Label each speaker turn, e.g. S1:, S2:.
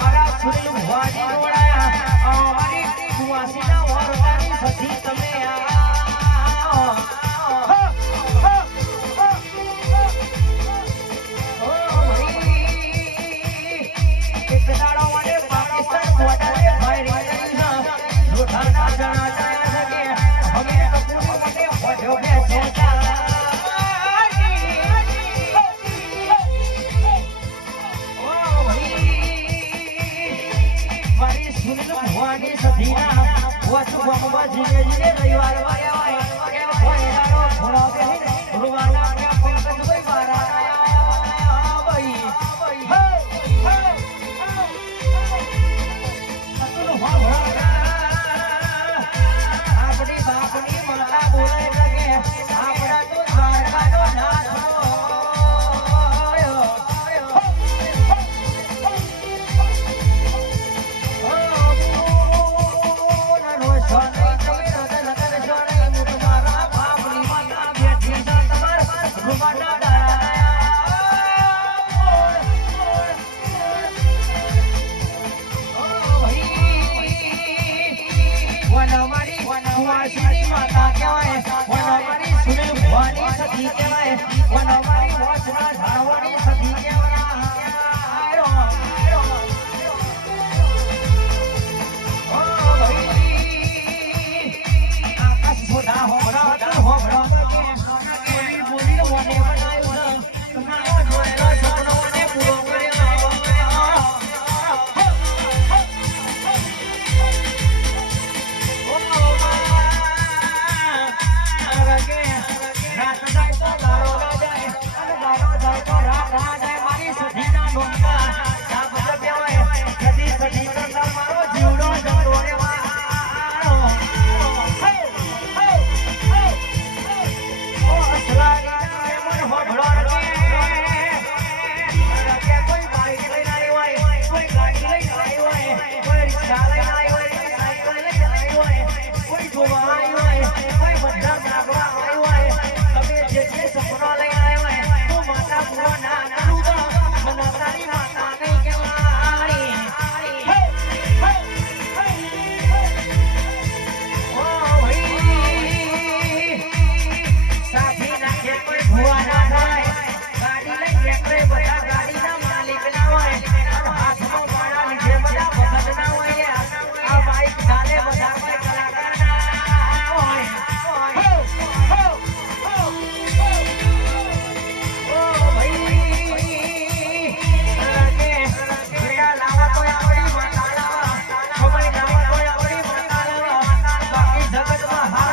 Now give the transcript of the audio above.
S1: મારા સુરેલ ભવાની નોડાયા અમારી કુવાસીના વરદાની સધી તમે ભગવાન Why should they run out? जगत महा